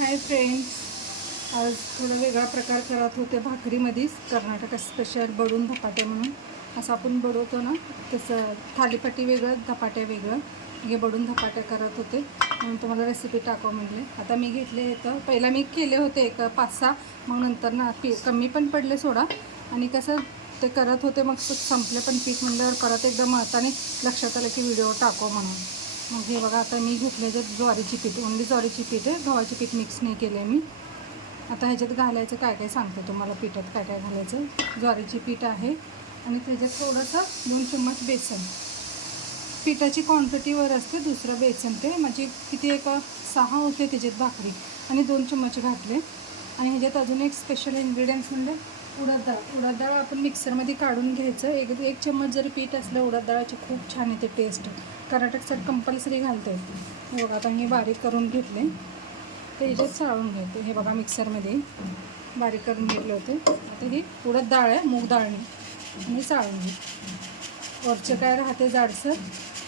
Hi friends, आज थोडा वेगळा प्रकार करत होते भाकरीमध्येच. कर्नाटक स्पेशल बडून धपाटे म्हणून असं आपण बडवतो ना, तसं थालीपट्टी वेगळं, धपाटे वेगळं. हे बडून धपाटे करत होते म्हणून तुम्हाला रेसिपी टाकावं म्हटले. आता मी घेतले इथं, पहिला मी केले होते एक 5-6, मग नंतर ना कमी पण पडले सोडा. आणि कसं ते करत होते, मग संपले पण पीठ म्हणल्यावर परत एकदा मळताना लक्षात आलं की व्हिडिओ टाकावं म्हणून. मग हे बघा, आता मी घेतले जे ज्वारीची पीठ, ओन्ली ज्वारीची पीठ आहे, गव्हाची पीठ मिक्स नाही केलं मी. आता ह्याच्यात घालायचं काय काय सांगते तुम्हाला. पिठात काय काय घालायचं. ज्वारीची पीठ आहे आणि त्याच्यात थोडंसं 2 चम्मच बेसन. पिठाची क्वांटिटीवर असते. दुसरं बेसन ते म्हणजे किती, एक 6 होते त्याच्यात भाकरी, आणि 2 चम्मच घातले. आणि ह्याच्यात अजून एक स्पेशल इन्ग्रेडियंट्स म्हणजे उडद डाळ. उडद डाळ आपण मिक्सरमध्ये काढून घ्यायचं. एक चम्मच जरी पीठ असलं उडद डाळाची खूप छान येते टेस्ट. कर्नाटक साईड कंपल्सरी घालता येते. हे बघा, आता हे बारीक करून घेतले, ते ह्याच्यात चाळून घ्यायचे. हे बघा, मिक्सरमध्ये बारीक करून घेतले होते. आता ही उडद डाळ आहे, मूग डाळ नाही, आणि चाळून घे. वरचं काय राहते जाडसर,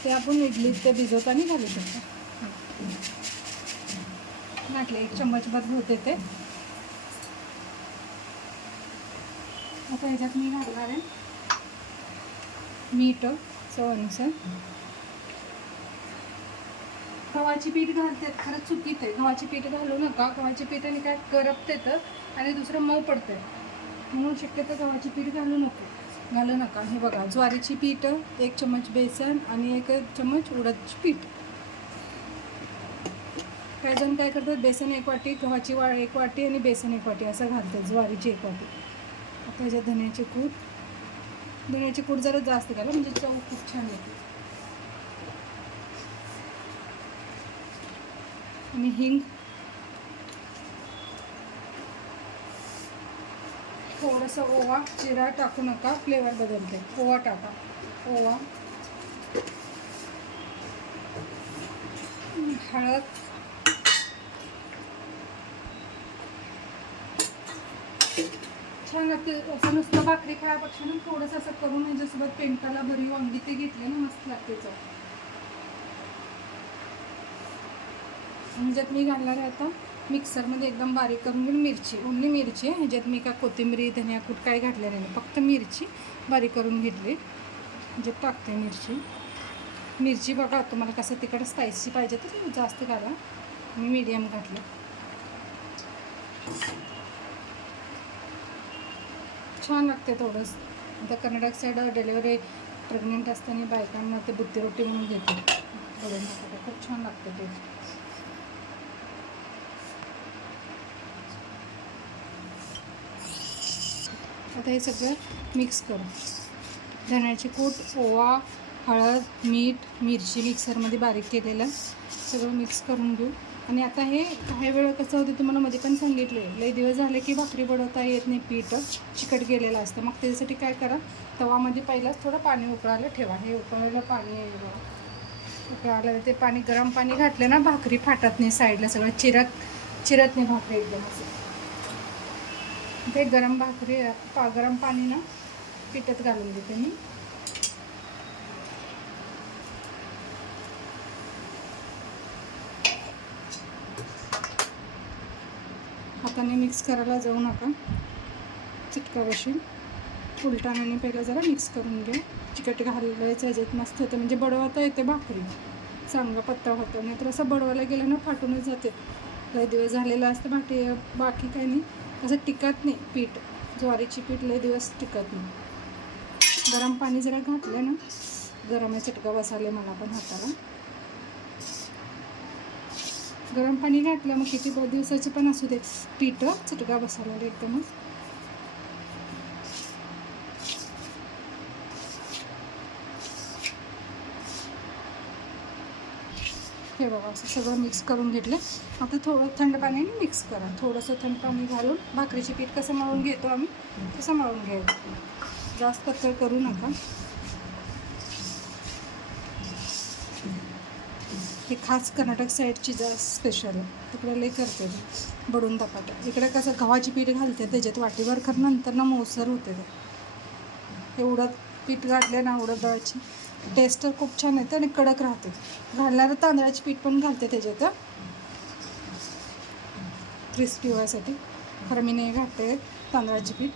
ते आपण इडलीत ते भिजवताना घालू शकतो. घातले 1 चम्मचभर होते ते. आता ह्याच्यात मी घालणार आहे मीठ चवीनुसार. गव्हाची पीठ घालते, खरं चुकीत आहे. गव्हाची पीठ घालू नका. गव्हाची पीठ आणि काय करपते तर, आणि दुसरं मऊ पडतं, म्हणून शक्यतो गव्हाची पीठ घालू नका. हे बघा, ज्वारीची पीठ 1 चम्मच बेसन आणि 1 चम्मच उडदाची पीठ. काही जण काय करतात, बेसन 1 वाटी, गव्हाची 1 वाटी आणि बेसन 1 वाटी असं घालतात, ज्वारीची 1 वाटी. आता ह्याच्यात धण्याची कूट जरा जास्त घाला, म्हणजे चव खूप छान येते. आणि हिंग, थोडंसं ओवा. जिरा टाकू नका, फ्लेवर बदलते. ओवा टाका, ओवा. हळद, छान लागते. असं नुसतं भाकरी खाण्यापेक्षा ना थोडंसं असं करून ह्याच्यासोबत पेंटाला भरी वांगी ते घेतले ना, मस्त लागते चव. ह्याच्यात मी घालणार आहे आता मिक्सरमध्ये एकदम बारीक करून घेऊन मिरची, ओन्ली मिरची आहे ह्याच्यात. मी काय कोथिंबीर, धनियाकूट काय घातलेलं नाही, फक्त मिरची बारीक करून घेतली. ह्याच्यात टाकते मिरची. बघा तुम्हाला कसं तिखट स्पायसी पाहिजे तर जास्त घाला. मी मीडियम घातलं. छान लागते थोडंसं. आता कर्नाटक साईड डिलेवरी प्रेग्नेंट असताना बायकांना ते बुत्ती रोटी म्हणून घेते. खूप छान लागते ते. आता हे सगळं मिक्स करू. धण्याची कूट, ओवा, हळद, मीठ, मिरची मिक्सरमध्ये बारीक केलेलं सगळं मिक्स करून घेऊ. आणि आता हे काही वेळ कसं होतं तुम्हाला मध्ये पण सांगितले, लई दिवस झाले की भाकरी बनवता येत नाही, पीठ चिकट गेलेलं असतं. मग त्याच्यासाठी काय करा, तवामध्ये पहिलाच थोडं पाणी उकळायला ठेवा. हे उकळलेलं पाणी आहे बघा, उकळायला ते पाणी, गरम पाणी घातलं ना भाकरी फाटत नाही, साईडला सगळं चिरत नाही भाकरी एकदम असं. ते गरम पाणी ना पिठात घालून देते मी. हाताने मिक्स करायला जाऊ नका, चिटका बसेल. उलटाण्याने पहिला जरा मिक्स करून घ्या. चिकट घालायचं ह्याच्यात मस्त होतं, म्हणजे बडवता येते भाकरी, चांगला पत्ता होतं. नाही तर असं बडवायला गेलं ना फाटूनच जाते. लय दिवस झालेलं असतं बाकी काही नाही, असं टिकत नाही पीठ. ज्वारीची पीठ लय दिवस टिकत नाही. गरम पाणी जरा घातलं ना, गरम चटका बसाले मला पण हाताला. गरम पाणी घातलं मग किती दिवसाचे पण असू दे, पीठ चटका बसायला एकदमच. हे बघा, असं सगळं मिक्स करून घेतलं. आता थोडं थंड पाण्याने मिक्स करा. थोडंसं थंड पाणी घालून भाकरीचे पीठ कसं मळून घेतो आम्ही तसं मळून घ्यायचं. जास्त पातळ करू नका. हे खास कर्नाटक साईडची जास्त स्पेशल आहे, तिकडे लई करते बडून धपाटे. इकडे कसं गव्हाची पीठ घालते त्याच्यात वाटीभर, खरं नंतर ना मऊसर होते ते. हे उडद पीठ घातले ना, उडद डाळीची टेस्ट खूप छान येते, आणि कडक राहते. घालणारं तांदळाची पीठ पण घालते त्याच्यात. क्रिस्पी व्हायसाठी. खरं मी नाही घालते तांदळाची पीठ.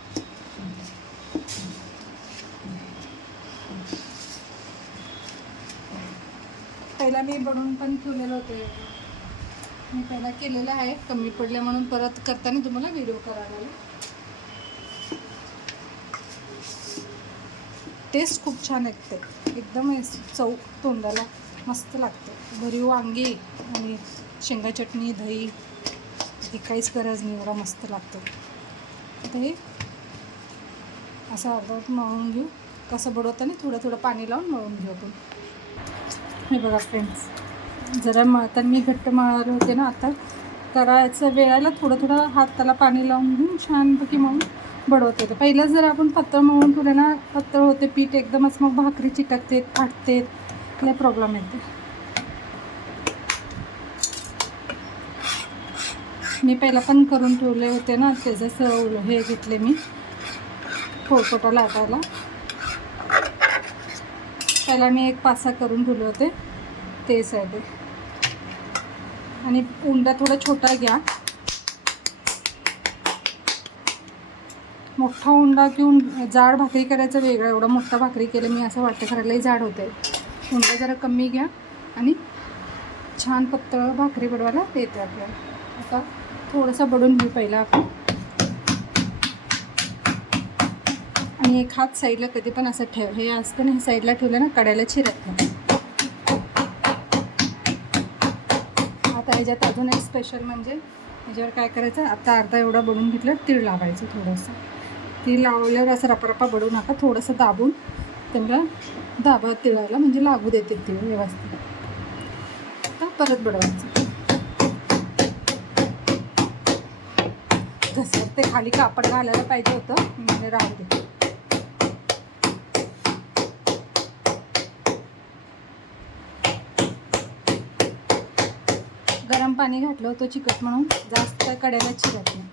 पहिला मी बनवून पण ठेवलेलं होते, मी पहिला केलेलं आहे, कमी पडले म्हणून परत करताना तुम्हाला व्हिडिओ करायला लागेल. टेस्ट खूप छान लागते, एकदम चव तोंडाला मस्त लागते. भरीव वांगी आणि शेंगा चटणी, दही, हे काहीच गरज नाही, एवढा मस्त लागतो. आता हे असं अर्धवट मळून घेऊ. कसं बुडवताना थोडं थोडं पाणी लावून मळून घेऊ आपण. हे बघा फ्रेंड्स, जरा मळताना मी घट्ट मळाले होते ना, आता करायचं वेळेला थोडं थोडं हाताला पाणी लावून घेऊन छानपैकी मळून बडवत होते. पहिलं जर आपण पातळ मळून ठेवलं ना, पातळ होते पीठ एकदमच, मग भाकरी चिटकते, फाटते, लय प्रॉब्लेम येते. मी पहिला पण करून ठेवले होते ना, त्याचं हे घेतले मी पोळपाट लाटायला. पहिला मी एक 5-6 करून ठेवले होते, तेच आहे ते. आणि उंडा थोडा छोटा घ्या, मोठा उंडा घेऊन जाड भाकरी करायचं वेगळं. एवढा मोठा भाकरी केलं मी असं वाटतं करायलाही जाड होते. उंडा जरा कमी घ्या आणि छान पातळ भाकरी बडवायला येते आपल्याला. आता थोडंसं बडवून घेऊ पहिला आपण. आणि एक हात साईडला कधी पण असं ठेव, हे असतं ना, हे साईडला ठेवलं ना, कड्याला चिरत नाही. आता ह्याच्यात अजून एक स्पेशल म्हणजे ह्याच्यावर काय करायचं, आता अर्धा एवढा बडवून घेतलं, तीळ लावायचं. थोडंसं तीळ लावल्यावर असं रपरपा बडवू नका, थोडंसं दाबून त्यांना दाबा तिळायला, म्हणजे लागू देते तीळ व्यवस्थित. आता परत बडवायचं. तसं ते खाली कापड घालायला पाहिजे होतं, म्हणजे राहू दे. गरम पाणी घातलं होतं चिकट म्हणून, जास्त काय कड्याला चिरत नाही.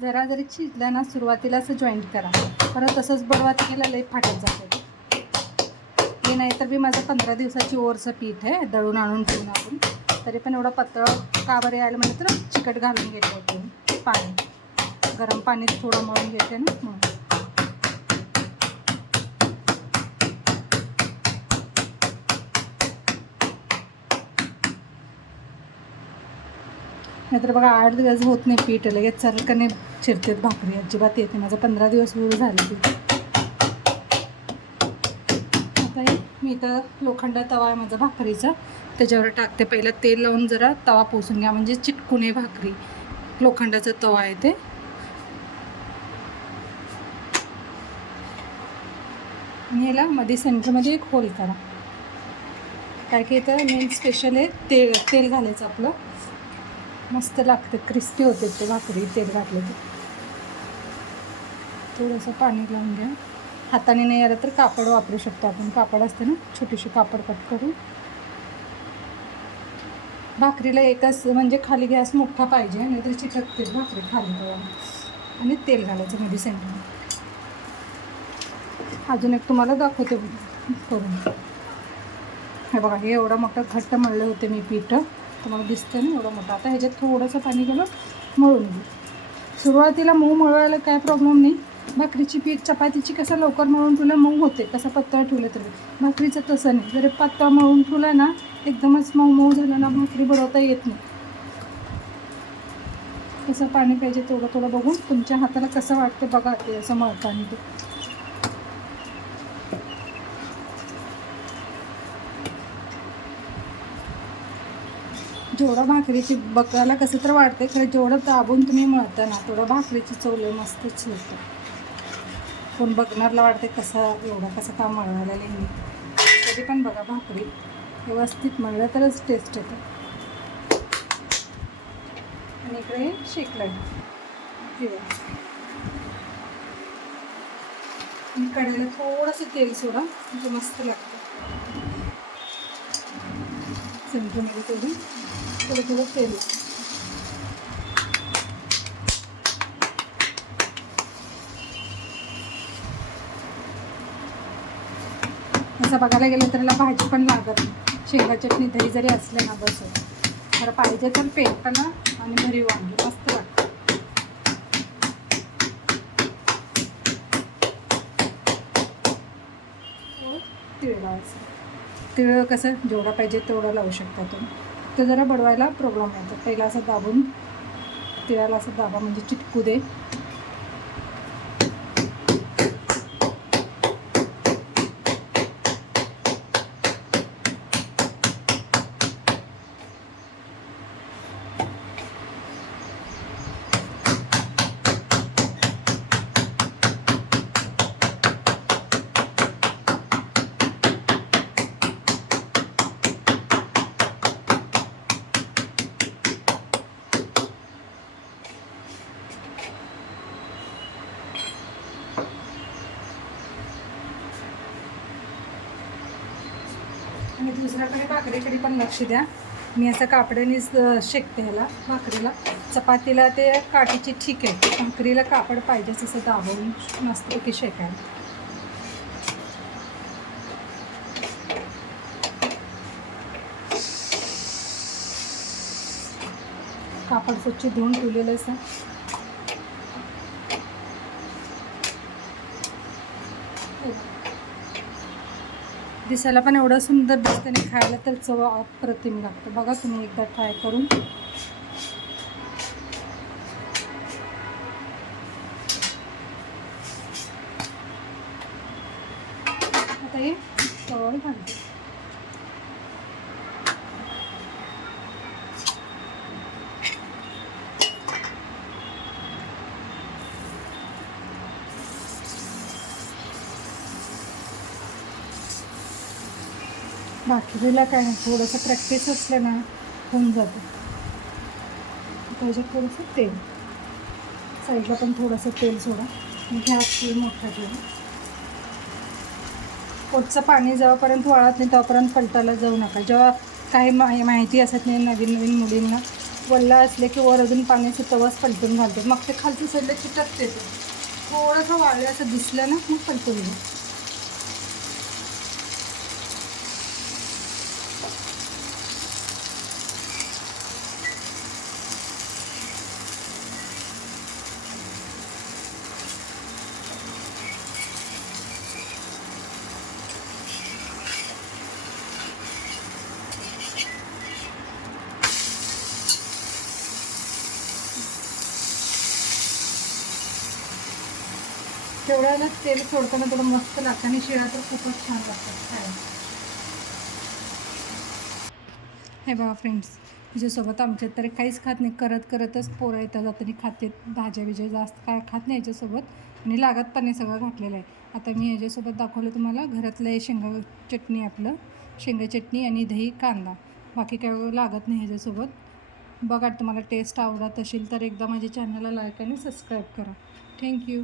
जरा जरी शिजलं ना, सुरुवातीला असं जॉईंट करा, परत तसंच बडवात केलं लई फाटत जातं. हे नाहीतर बी माझं 15 दिवसाची ओरचं पीठ आहे, दळून आणून ठेवून आपण. तरी पण एवढं पातळ का बरं यायला म्हणजे तर चिकट घालून घेतलं होतं पाणी. गरम पाणीत थोडं मळून घेते ना म्हणून. नाहीतर बघा 8 दिवस होत नाही पीठ, लगेच चरकने चिरतेत भाकरी, अजिबात येते. माझं 15 दिवस सुरू झाले पीठ. आता हे मी इथं लोखंड तवा आहे माझा भाकरीचा, त्याच्यावर टाकते. पहिलं तेल लावून जरा तवा पोसून घ्या, म्हणजे चिटकून आहे भाकरी. लोखंडाचा तवा आहे ते. आणि याला मध्ये सेंटरमध्ये एक होल करा. काय की इथं मेन स्पेशल आहे तेल घालायचं आपलं, मस्त लागते, क्रिस्पी होते ते भाकरी तेल घातलं तर. थोडंसं पाणी लावून घ्या. हाताने नाही आलं तर कापड वापरू शकतो आपण, कापड असते ना, छोटीशी कापड कट करून. भाकरीला एकच म्हणजे खाली गॅस मोठा पाहिजे, नाहीतर चिकटते भाकरी खाली तेव्हा. आणि तेल घालायचं मध्ये सेंटर. अजून एक तुम्हाला दाखवते करून. हे बघा, हे एवढं मोठं घट्ट मळले होते मी पीठ, तुम्हाला दिसतं ना एवढं मोठं. आता ह्याच्यात थोडंसं पाणी घालून मळून घेऊ. सुरुवातीला मऊ मळवायला काय प्रॉब्लेम नाही. भाकरीची पीठ चपातीची कसं लवकर मळून ठेवलं मऊ होते, कसं पातळ ठेवलं तरी. भाकरीचं तसं नाही, जरी पातळ मळून ठेवलं ना, एकदमच मऊ मऊ झालं ना, भाकरी बनवता येत नाही. कसं पाणी पाहिजे थोडं थोडं बघून, तुमच्या हाताला कसं वाटते बघा ते असं मळताना. ते जेवढं भाकरीची बघायला कसं तर वाटते, खरं जेवढं दाबून तुम्ही मळता ना, तेवढं भाकरीची चव लय मस्तच होतं. कोण बघणारला वाटते कसं का मळवायला नाही. कधी पण बघा, भाकरी व्यवस्थित मळलं तरच टेस्ट येते. आणि इकडे शेकलं आणि कढईला थोडंसं तेल सोडा, म्हणजे मस्त लागतं. सेंटरमध्ये थोडं थोडं तेल. तसं बघायला गेलं तर याला भाजी पण लागत नाही. शेंगा चटणी दही जरी असलं ना बस जरा पाहिजे तर पेटणं आणि भरीव वांगी मस्त लागतं. तिळ लावायचं. तिळ कसं जेवढा पाहिजे तेवढं लावू शकता तुम्ही. ते जरा बडवायला प्रॉब्लेम येतो. पहिला असं दाबून तिळाला असं दाबा म्हणजे चिटकू दे. आणि दुसऱ्याकडे भाकरीकडे पण लक्ष द्या. मी असं कापडानेच शेकते ह्याला भाकरीला. चपातीला ते काठीची ठीक आहे, भाकरीला कापड पाहिजेच असं दाबवून मस्तपैकी शेकायला. कापड स्वच्छ धुवून ठेवलेलं असं. दिसायला पण एवढं सुंदर दिसतं आणि खायला तर चव अप्रतिम लागतं. बघा तुम्ही एकदा ट्राय करून. आता हे तव्यावर घालते. भाकरीला काय नाही, थोडंसं प्रॅक्टिस असलं ना होऊन जातं. त्याच्यात थोडंसं तेल साईडला पण थोडंसं तेल सोडा. गॅस मोठा ठेवा. पोटचं पाणी जेव्हापर्यंत वाळत नाही तेव्हापर्यंत पलटायला जाऊ नका. जेव्हा काही माहिती असत नाही नवीन नवीन मुलींना, वल्ला असले की वर अजून पाण्याचं तवाच पलटून घालतात. मग ते खालचं सडलं चिटकते. ते थोडंसं वाळलं असं दिसलं ना मग पलटून घ्या. तेवढ्याला तेल सोडताना थोडं मस्त लागतं आणि शिळा तर खूपच छान लागतात खायला. हे बघा फ्रेंड्स, त्याच्यासोबत आमच्यात तरी काहीच खात नाही. करतच पोरं येतात जाताना खाते. भाज्या बिज्या जास्त काय खात नाही याच्यासोबत आणि लागत पण नाही. सगळं घातलेलं आहे. आता मी याच्यासोबत दाखवलं तुम्हाला घरातलं शेंगा चटणी, आपलं शेंगा चटणी आणि दही कांदा. बाकी काय लागत नाही ह्याच्यासोबत. बघा तुम्हाला टेस्ट आवडत असेल तर एकदा माझ्या चॅनलला लाईक आणि सबस्क्राईब करा. थँक्यू.